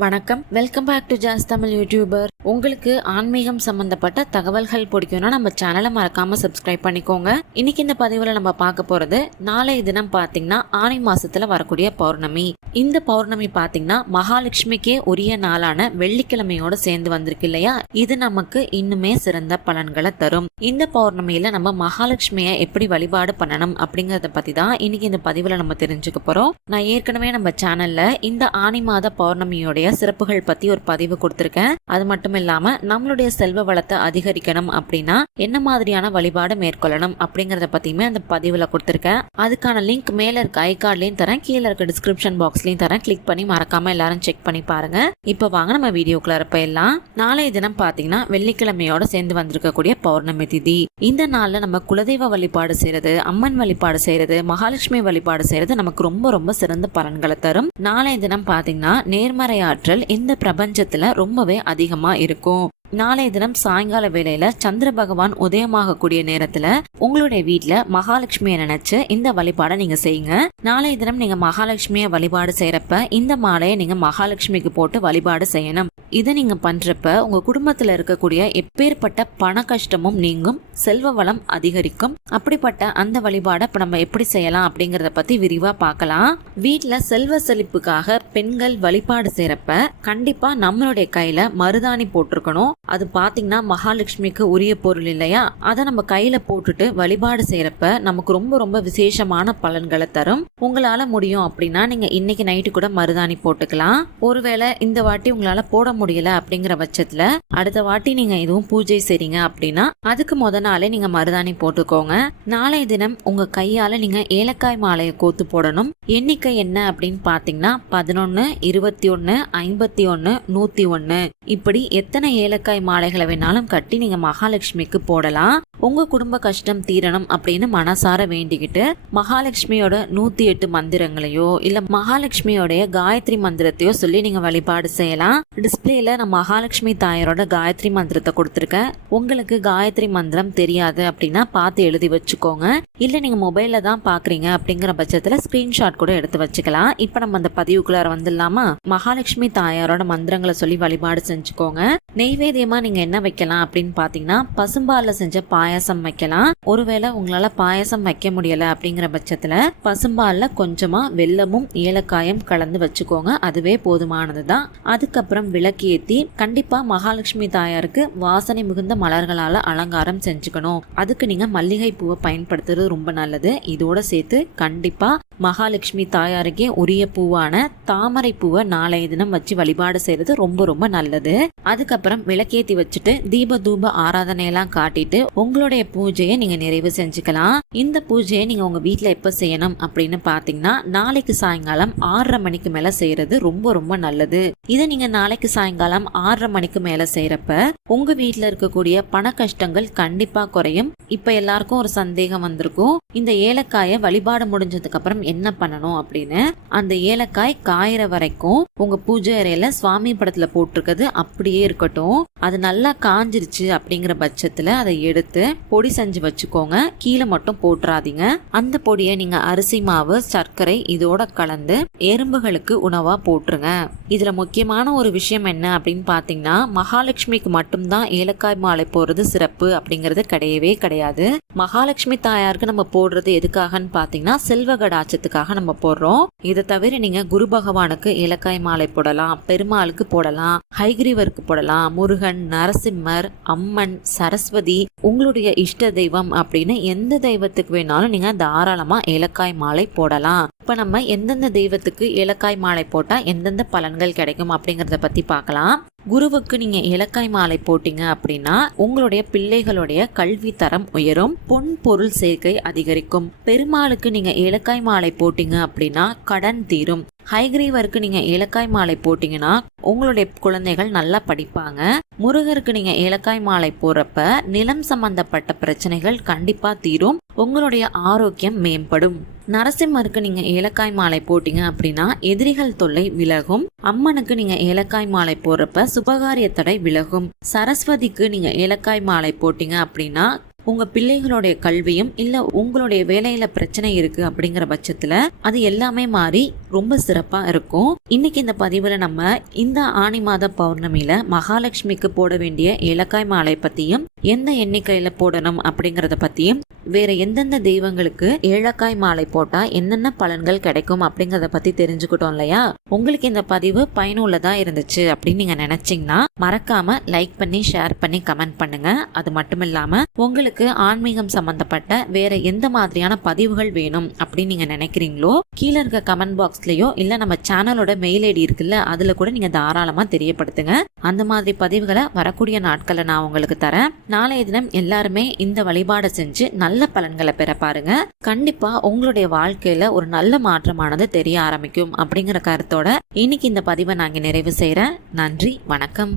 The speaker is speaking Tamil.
வணக்கம். வெல்கம் பேக் டு ஜாஸ் தமிழ் யூடியூபர் உங்களுக்கு ஆன்மீகம் சம்பந்தப்பட்ட தகவல்கள் பிடிக்கும்னா நம்ம சேனலை மறக்காம சப்ஸ்கிரைப் பண்ணிக்கோங்க. இன்னைக்கு இந்த பதிவில் நம்ம பார்க்க போறது நாளைய தினம் பார்த்தீங்கன்னா ஆனி மாசத்துல வரக்கூடிய பௌர்ணமி. இந்த பௌர்ணமி பார்த்தீங்கன்னா மகாலட்சுமிக்கே உரிய நாளான வெள்ளிக்கிழமையோட சேர்ந்து வந்திருக்கு இல்லையா? இது நமக்கு இன்னுமே சிறந்த பலன்களை தரும். இந்த பௌர்ணமியில நம்ம மகாலட்சுமியை எப்படி வழிபாடு பண்ணணும் அப்படிங்கறத பத்தி தான் இன்னைக்கு இந்த பதிவில் நம்ம தெரிஞ்சுக்க போறோம். நான் ஏற்கனவே நம்ம சேனல்ல இந்த ஆனி மாத பௌர்ணமியோட பௌர்ணமியோடைய சிறப்புகள் பத்தி ஒரு பதிவு கொடுத்திருக்கேன். அது மட்டும் இல்லாம நம்மளுடைய செல்வ வளத்தை அதிகரிக்கணும் அப்படின்னா என்ன மாதிரியான வழிபாடு மேற்கொள்ளணும் அப்படிங்கறத பத்தியுமே அந்த பதிவுல கொடுத்திருக்கேன். அதுக்கான லிங்க் மேல இருக்க ஐ கார்ட்லயும் தரேன். கீழே இருக்க டிஸ்கிரிப்ஷன் பாக்ஸ்லயும் தரேன். கிளிக் பண்ணி மறக்காம எல்லாரும் செக் பண்ணி பாருங்க. இப்போ வாங்க நம்ம வீடியோக்குள்ள போயிடலாம். நாளைய தினம் பாத்தீங்கன்னா வெள்ளிக்கிழமையோட சேர்ந்து வந்திருக்கக்கூடிய பௌர்ணமி திதி. இந்த நாள்ல நம்ம குலதெய்வ வழிபாடு செய்யறது அம்மன் வழிபாடு செய்யறது மகாலட்சுமி வழிபாடு செய்யறது நமக்கு ரொம்ப ரொம்ப சிறந்த பலன்களை தரும். நாளைய தினம் பாத்தீங்கன்னா நேர்மறை ஆற்றல் இந்த பிரபஞ்சத்தில் ரொம்பவே அதிகமா இருக்கும். நாளைய தினம் சாயங்கால வேளையில சந்திர பகவான் உதயமாகக்கூடிய நேரத்துல உங்களுடைய வீட்டுல மகாலட்சுமியை நினைச்சு இந்த வழிபாடை நீங்க செய்யுங்க. நாளைய தினம் நீங்க மகாலட்சுமியை வழிபாடு செய்யறப்ப இந்த மாலையை நீங்க மகாலட்சுமிக்கு போட்டு வழிபாடு செய்யணும். இதை நீங்க பண்றப்ப உங்க குடும்பத்துல இருக்கக்கூடிய எப்பேற்பட்ட பண கஷ்டமும் நீங்கும் செல்வ வளம் அதிகரிக்கும். அப்படிப்பட்ட அந்த வழிபாடை இப்ப நம்ம எப்படி செய்யலாம் அப்படிங்கறத பத்தி விரிவா பார்க்கலாம். வீட்டுல செல்வ செழிப்புக்காக பெண்கள் வழிபாடு செய்யறப்ப கண்டிப்பா நம்மளுடைய கையில மருதாணி போட்டிருக்கணும். அது பார்த்தீங்கன்னா மகாலட்சுமிக்கு உரிய பொருள் இல்லையா? அதை நம்ம கையில போட்டுட்டு வழிபாடு செய்யறப்ப நமக்கு ரொம்ப ரொம்ப விசேஷமான பலன்களை தரும். உங்களால முடியும் அப்படின்னா நீங்க இன்னைக்கு நைட்டு கூட மருதாணி போட்டுக்கலாம். ஒருவேளை இந்த வாட்டி உங்களால போட முடியல அப்படிங்கிற பட்சத்துல அடுத்த வாட்டி நீங்க எதுவும் பூஜை செய்றீங்க அப்படின்னா அதுக்கு முத நாளே நீங்க மருதாணி போட்டுக்கோங்க. நாளைய தினம் உங்க கையால நீங்க ஏலக்காய் மாலையை கோத்து போடணும். எண்ணிக்கை என்ன அப்படின்னு பாத்தீங்கன்னா பதினொன்னு இருபத்தி ஒன்னு ஐம்பத்தி ஒன்னு நூத்தி ஒன்னு. இப்படி எத்தனை ஏலக்காய் மாலைகளை வேணாலும் கட்டி நீங்கள் மகாலட்சுமிக்கு போடலாம். உங்கள் குடும்ப கஷ்டம் தீரணும் அப்படின்னு மனசார வேண்டிக்கிட்டு மகாலட்சுமியோட நூற்றி எட்டு மந்திரங்களையோ இல்லை மகாலட்சுமியோடைய காயத்ரி மந்திரத்தையோ சொல்லி நீங்கள் வழிபாடு செய்யலாம். டிஸ்பிளேல நான் மகாலட்சுமி தாயாரோட காயத்ரி மந்திரத்தை கொடுத்துருக்கேன். உங்களுக்கு காயத்ரி மந்திரம் தெரியாது அப்படின்னா பார்த்து எழுதி வச்சுக்கோங்க. இல்லை நீங்கள் மொபைலில் தான் பார்க்குறீங்க அப்படிங்கிற பட்சத்தில் ஸ்க்ரீன்ஷாட் கூட எடுத்து வச்சுக்கலாம். இப்போ நம்ம அந்த பதிவுக்குள்ளார வந்துடலாமா? மகாலட்சுமி தாயாரோட மந்திரங்களை சொல்லி வழிபாடு செஞ்சுக்கோங்க. நெய்வேதியமாக நீங்கள் என்ன வைக்கலாம் அப்படின்னு பார்த்தீங்கன்னா பசும்பாலில் செஞ்ச பாயாசம் வைக்கலாம். ஒருவேளை உங்களால் பாயாசம் வைக்க முடியலை அப்படிங்கிற பட்சத்தில் பசும்பாலில் கொஞ்சமாக வெல்லமும் ஏலக்காயும் கலந்து வச்சுக்கோங்க. அதுவே போதுமானது தான் அதுக்கப்புறம் விளக்கு ஏற்றி கண்டிப்பாக மகாலட்சுமி தாயாருக்கு வாசனை மிகுந்த மலர்களால் அலங்காரம் செஞ்சுக்கணும். அதுக்கு நீங்கள் மல்லிகை பூவை பயன்படுத்துறது ரொம்ப நல்லது. இதோட சேர்த்து கண்டிப்பாக மகாலட்சுமி தாயாருக்கே உரிய பூவான தாமரை பூவை நாளைய தினம் வச்சு வழிபாடு செய்யறது ரொம்ப ரொம்ப நல்லது. அதுக்கப்புறம் விளக்கேத்தி வச்சுட்டு தீப தூப ஆராதனையெல்லாம் காட்டிட்டு உங்களுடைய பூஜையை நீங்க நிறைவு செஞ்சுக்கலாம். இந்த பூஜையை நீங்க உங்க வீட்டில் எப்ப செய்யணும் அப்படின்னு பாத்தீங்கன்னா நாளைக்கு சாயங்காலம் ஆறரை மணிக்கு மேல செய்யறது ரொம்ப ரொம்ப நல்லது. இதை நீங்க நாளைக்கு சாயங்காலம் ஆறரை மணிக்கு மேல செய்யறப்ப உங்க வீட்டில் இருக்கக்கூடிய பண கஷ்டங்கள் கண்டிப்பா குறையும். இப்ப எல்லாருக்கும் ஒரு சந்தேகம் வந்திருக்கும். இந்த ஏலக்காயை வழிபாடு முடிஞ்சதுக்கு அப்புறம் என்ன பண்ணணும் அப்படின்னு அந்த ஏலக்காய் காயிற வரைக்கும் உங்க பூஜை அறையில சுவாமி படத்துல போட்டிருக்கிறது அப்படியே இருக்கட்டும். அது நல்லா காஞ்சிருச்சு அப்படிங்கிற பட்சத்துல அதை எடுத்து பொடி செஞ்சு வச்சுக்கோங்க. கீழே மட்டும் போட்டுறாதீங்க. அந்த பொடியை நீங்க அரிசி மாவு சர்க்கரை இதோட கலந்து எறும்புகளுக்கு உணவா போட்டுருங்க. இதுல முக்கியமான ஒரு விஷயம் என்ன அப்படின்னு பாத்தீங்கன்னா மகாலட்சுமிக்கு மட்டும்தான் ஏலக்காய் மாலை போடுறது சிறப்பு அப்படிங்கிறது கிடையவே கிடையாது. மகாலட்சுமி தாயாருக்கு நம்ம போடுறது எதுக்காகன்னு பாத்தீங்கன்னா செல்வ கடாச்சத்துக்காக நம்ம போடுறோம். இதை தவிர நீங்க குரு பகவானுக்கு இலக்காய் மாலை போடலாம் பெருமாளுக்கு போடலாம் ஹைகிரீவருக்கு போடலாம் முருகன் நரசிம்மர் அம்மன் சரஸ்வதி உங்களுடைய இஷ்ட தெய்வம் அப்படின்னு எந்த தெய்வத்துக்கு வேணாலும் நீங்க தாராளமா ஏலக்காய் மாலை போடலாம். இப்ப நம்ம எந்தெந்த தெய்வத்துக்கு ஏலக்காய் மாலை போட்டா எந்தெந்த பலன்கள் கிடைக்கும் அப்படிங்கறத பத்தி பார்க்கலாம். குருவுக்கு நீங்க ஏலக்காய் மாலை போட்டீங்க அப்படின்னா உங்களுடைய பிள்ளைகளுடைய கல்வி தரம் உயரும் பொன் பொருள் சேர்க்கை அதிகரிக்கும். பெருமாளுக்கு நீங்க ஏலக்காய் மாலை போட்டீங்க அப்படின்னா கடன் தீரும். ஹைகிரீவருக்கு நீங்க ஏலக்காய் மாலை போட்டீங்கன்னா உங்களுடைய குழந்தைகள் நல்லா படிப்பாங்க. முருகருக்கு நீங்க ஏலக்காய் மாலை போறப்ப நிலம் சம்பந்தப்பட்ட பிரச்சனைகள் கண்டிப்பா தீரும். உங்களுடைய ஆரோக்கியம் மேம்படும். நரசிம்மருக்கு நீங்கள் ஏலக்காய் மாலை போட்டீங்க அப்படின்னா எதிரிகள் தொல்லை விலகும். அம்மனுக்கு நீங்கள் ஏலக்காய் மாலை போடுறப்ப சுபகாரிய தடை விலகும். சரஸ்வதிக்கு நீங்கள் ஏலக்காய் மாலை போட்டீங்க அப்படின்னா உங்க பிள்ளைகளுடைய கல்வியும் இல்ல உங்களுடைய வேலையில பிரச்சனை இருக்கு அப்படிங்கிற பட்சத்துல அது எல்லாமே மாறி ரொம்ப சிறப்பா இருக்கும். இன்னைக்கு இந்த பதிவுல நம்ம இந்த ஆணி மாத பௌர்ணமியில மகாலட்சுமிக்கு போட வேண்டிய ஏலக்காய் மாலை பத்தியும் எந்த எண்ணிக்கையில் போடணும் அப்படிங்கிறத பற்றியும் வேற எந்தெந்த தெய்வங்களுக்கு ஏலக்காய் மாலை போட்டால் என்னென்ன பலன்கள் கிடைக்கும் அப்படிங்கிறத பற்றி தெரிஞ்சுக்கிட்டோம் இல்லையா? உங்களுக்கு இந்த பதிவு பயனுள்ளதாக இருந்துச்சு அப்படின்னு நீங்கள் நினச்சிங்கன்னா மறக்காம லைக் பண்ணி ஷேர் பண்ணி கமெண்ட் பண்ணுங்க. அது மட்டும் இல்லாமல் உங்களுக்கு ஆன்மீகம் சம்மந்தப்பட்ட வேற எந்த மாதிரியான பதிவுகள் வேணும் அப்படின்னு நீங்கள் நினைக்கிறீங்களோ கீழே இருக்க கமெண்ட் பாக்ஸ்லேயோ இல்லை நம்ம சேனலோட மெயில் ஐடி இருக்குல்ல அதில் கூட நீங்கள் தாராளமாக தெரியப்படுத்துங்க. அந்த மாதிரி பதிவுகளை வரக்கூடிய நாட்களை நான் உங்களுக்கு தரேன். நாளைய தினம் எல்லாருமே இந்த வழிபாடை செஞ்சு நல்ல பலன்களை பெற பாருங்க. கண்டிப்பா உங்களுடைய வாழ்க்கையில ஒரு நல்ல மாற்றமானது தெரிய ஆரம்பிக்கும் அப்படிங்கிற கருத்தோட இன்னைக்கு இந்த பதிவை நாங்க நிறைவு செய்கிறேன் நன்றி வணக்கம்.